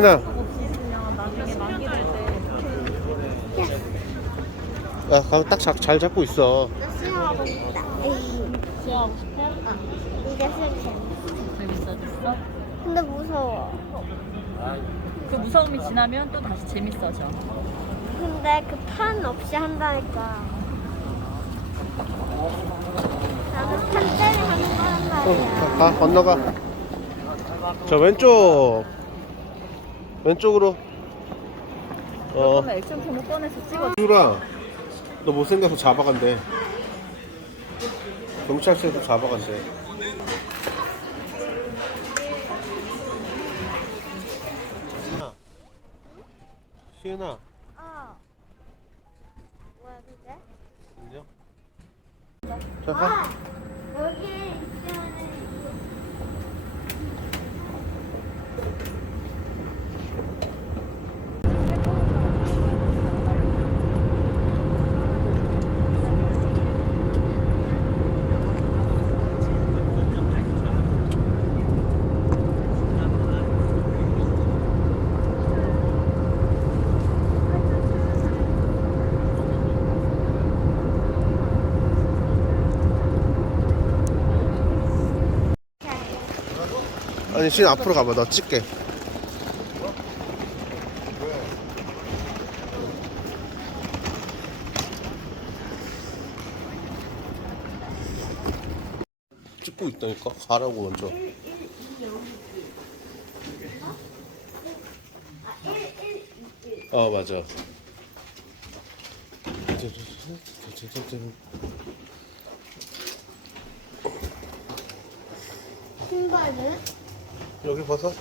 될때 야 가면 딱잘 잡고 있어 나 수영하고 싶다. 에이, 수영하고 싶어? 어, 이게 슬슬. 재밌어졌어? 근데 무서워. 그 무서움이 지나면 또 다시 재밌어져. 근데 그 판 없이 한다니까. 나는 판 때문에 하는 거란 말이야. 어, 가 건너가 저 왼쪽 왼쪽으로 어 그러면 액션 캠을 꺼내서 찍어. 유라 너 못생겨서 잡아간대 경찰서에서 잡아간대 시은아 시은아 어. 뭐야 그게? 안녕 자 가. 아니 신 앞으로 가봐. 너 찍게. 찍고 있다니까? 가라고 먼저. 어 맞아. 신발은? 여기 벗어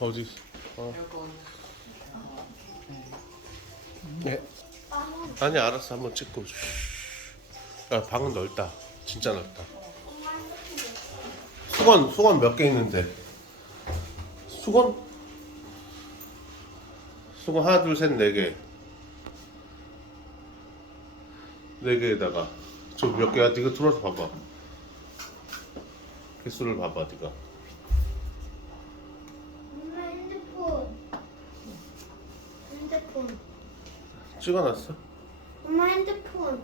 어디 있어? 어. 네. 아니 알았어 한번 찍고 쉬. 야 방은 넓다 진짜 넓다 수건 수건 몇 개 있는데 수건 수건 하나 둘 셋 네 개 네 개에다가 저 몇 개야? 네가 들어서 봐봐 개수를 봐봐 네가 엄마 핸드폰. 핸드폰. 찍어놨어? 엄마 핸드폰.